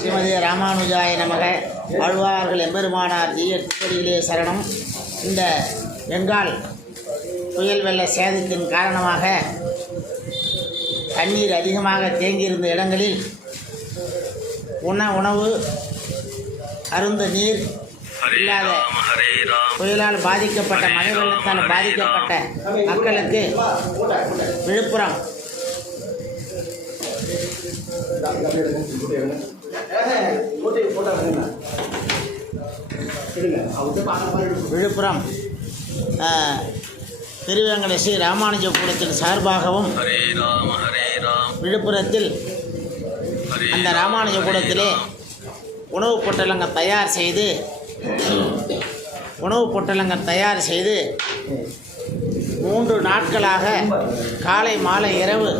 ஸ்ரீமதி ராமானுஜாய நமக. ஆழ்வார்கள் எம்பெருமானார் திருவடியிலே சரணம். இந்த பெங்கால் புயல் வெள்ள சேதத்தின் காரணமாக தண்ணீர் அதிகமாக தேங்கியிருந்த இடங்களில் உணவு அருந்த நீர் இல்லாத புயலால் பாதிக்கப்பட்ட மழை வெள்ளத்தால் பாதிக்கப்பட்ட மக்களுக்கு விழுப்புரம் திருவேங்கட ஸ்ரீ ராமானுஜபுரத்தின் சார்பாகவும் விழுப்புரத்தில் அந்த ராமானுஜபுரத்திலே உணவுப் பொட்டலங்கள் தயார் செய்து 3 நாட்களாக காலை மாலை இரவு